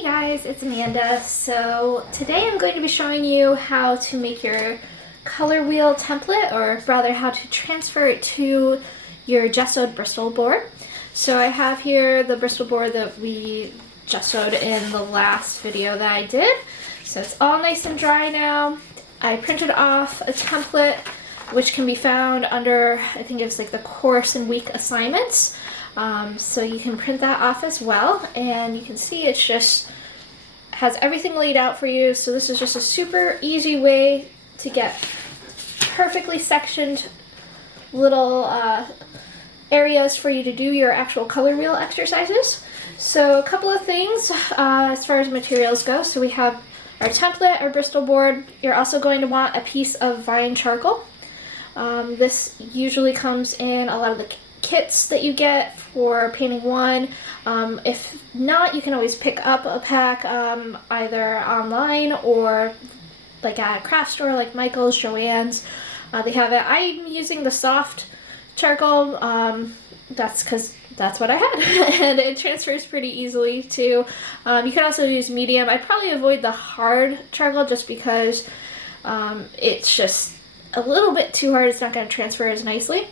Hey guys, it's Amanda. So today I'm going to be showing you how to make your color wheel template, or rather how to transfer it to your gessoed Bristol board. So I have here the Bristol board that we gessoed in the last video that I did. So it's all nice and dry now. I printed off a template which can be found under, I think it's like the course and week assignments. So you can print that off as well, and you can see it's just has everything laid out for you. So this is just a super easy way to get perfectly sectioned little areas for you to do your actual color wheel exercises. So a couple of things as far as materials go. So we have our template, our Bristol board. You're also going to want a piece of vine charcoal. This usually comes in a lot of the kits that you get for painting one. If not, you can always pick up a pack either online or like at a craft store like Michael's, Joann's. They have it. I'm using the soft charcoal. That's because that's what I had and it transfers pretty easily too. You can also use medium. I'd probably avoid the hard charcoal just because it's just a little bit too hard. It's not going to transfer as nicely.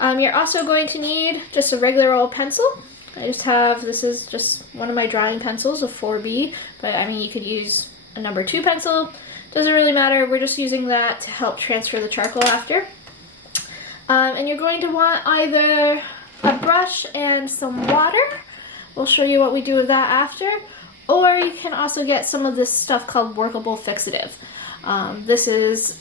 You're also going to need just a regular old pencil. I just have, this is just one of my drawing pencils, a 4B, but I mean you could use a number 2 pencil. Doesn't really matter, we're just using that to help transfer the charcoal after. And you're going to want either a brush and some water. We'll show you what we do with that after. Or you can also get some of this stuff called workable fixative. This is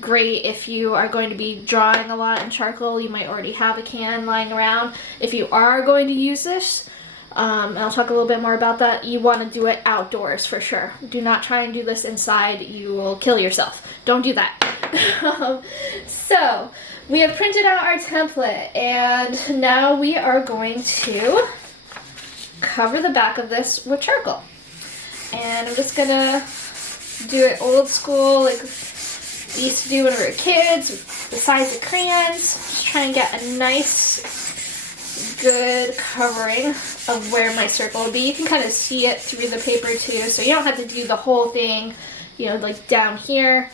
great if you are going to be drawing a lot in charcoal. You might already have a can lying around. If you are going to use this, and I'll talk a little bit more about that, you want to do it outdoors for sure. Do not try and do this inside. You will kill yourself. Don't do that. So we have printed out our template, and now we are going to cover the back of this with charcoal. And I'm just gonna do it old school, like we used to do when we were kids, the size of crayons. Just try and get a nice, good covering of where my circle will be. You can kind of see it through the paper too, so you don't have to do the whole thing, you know, like down here.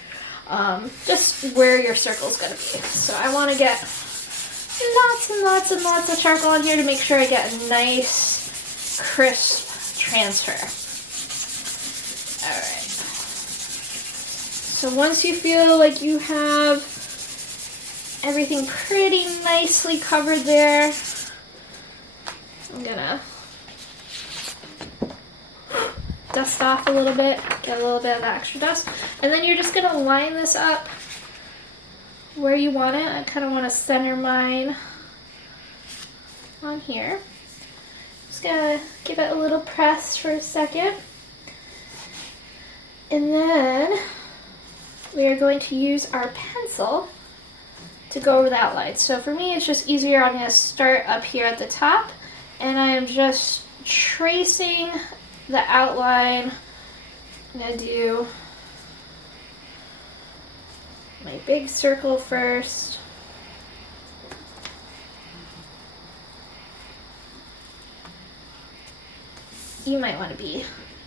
Just where your circle is going to be. So I want to get lots and lots and lots of charcoal in here to make sure I get a nice, crisp transfer. Alright. So once you feel like you have everything pretty nicely covered there, I'm gonna dust off a little bit, get a little bit of that extra dust, and then you're just gonna line this up where you want it. I kind of want to center mine on here. Just gonna give it a little press for a second, and then we are going to use our pencil to go over the outline. So for me, it's just easier. I'm going to start up here at the top, and I am just tracing the outline. I'm going to do my big circle first. You might want to be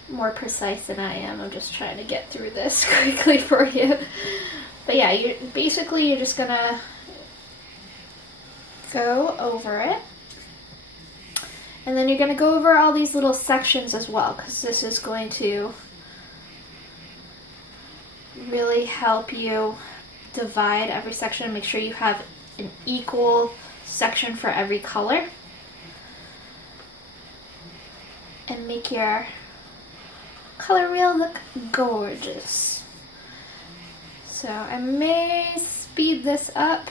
more precise than I am. I'm just trying to get through this quickly for you. But yeah, you're just gonna go over it. And then you're gonna go over all these little sections as well, because this is going to really help you divide every section and make sure you have an equal section for every color. And make your color wheel look gorgeous. So I may speed this up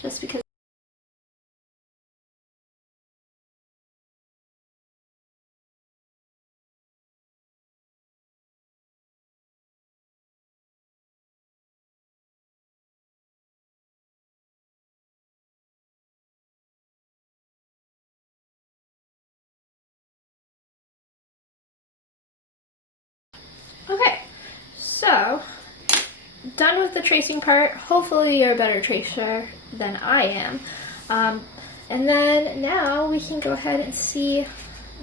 just because. Okay, so done with the tracing part. Hopefully you're a better tracer than I am. And then now we can go ahead and see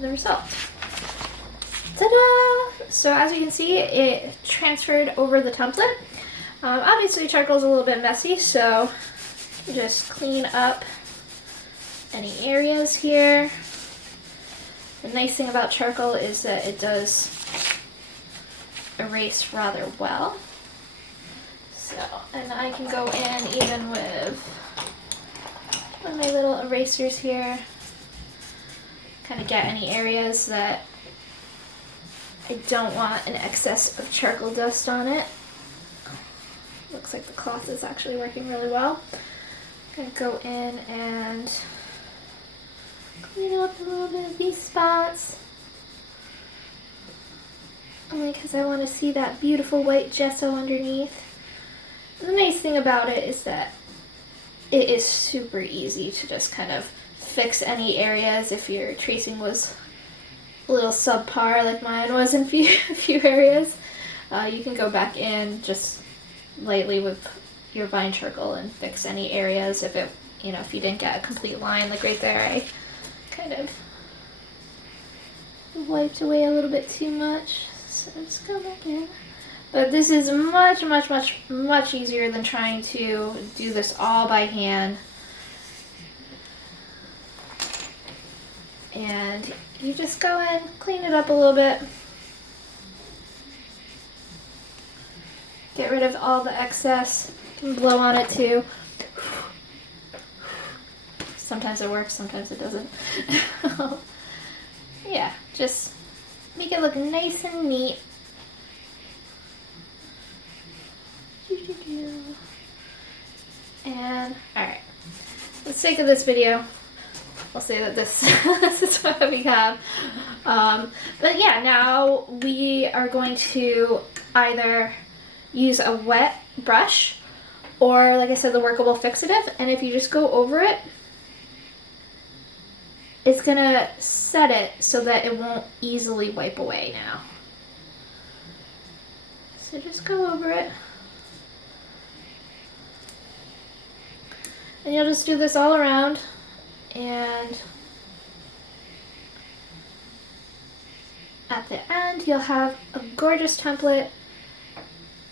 the result. Ta-da! So as you can see, it transferred over the template. Obviously charcoal is a little bit messy, so just clean up any areas here. The nice thing about charcoal is that it does erase rather well. So, and I can go in even with one of my little erasers here, kind of get any areas that I don't want an excess of charcoal dust on it. Looks like the cloth is actually working really well. I'm gonna go in and clean up a little bit of these spots. Only because I want to see that beautiful white gesso underneath. The nice thing about it is that it is super easy to just kind of fix any areas if your tracing was a little subpar like mine was in a few areas. You can go back in just lightly with your vine charcoal and fix any areas if it, if you didn't get a complete line. Like right there, I kind of wiped away a little bit too much, so just go back in. But this is much, much, much, much easier than trying to do this all by hand. And you just go in, clean it up a little bit. Get rid of all the excess. You can blow on it too. Sometimes it works, sometimes it doesn't. Yeah, just make it look nice and neat. And, alright, for the sake of this video, I'll say that this, this is what we have. But yeah, now we are going to either use a wet brush or, like I said, the workable fixative, and if you just go over it, it's gonna set it so that it won't easily wipe away now. So just go over it. And you'll just do this all around, and at the end you'll have a gorgeous template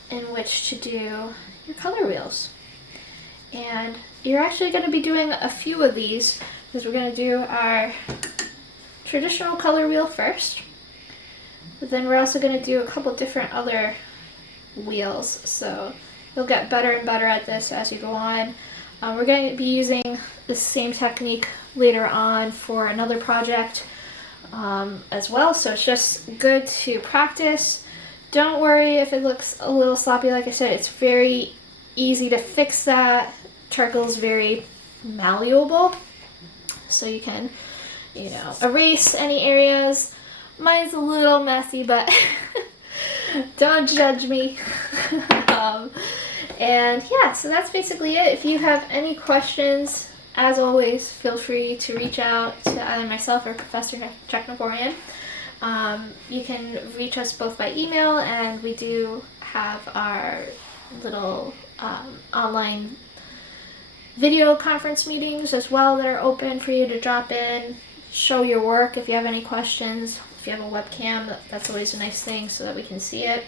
in which to do your color wheels. And you're actually going to be doing a few of these because we're going to do our traditional color wheel first, but then we're also going to do a couple different other wheels, so you'll get better and better at this as you go on. We're going to be using the same technique later on for another project as well, so it's just good to practice. Don't worry if it looks a little sloppy. Like I said, it's very easy to fix that. Charcoal is very malleable, so you can, erase any areas. Mine's a little messy, but don't judge me. And yeah, so that's basically it. If you have any questions, as always, feel free to reach out to either myself or Professor Technivorian. You can reach us both by email, and we do have our little online video conference meetings as well that are open for you to drop in, show your work if you have any questions. If you have a webcam, that's always a nice thing so that we can see it.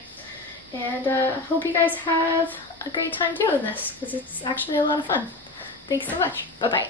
And hope you guys have a great time doing this because it's actually a lot of fun. Thanks so much. Bye-bye.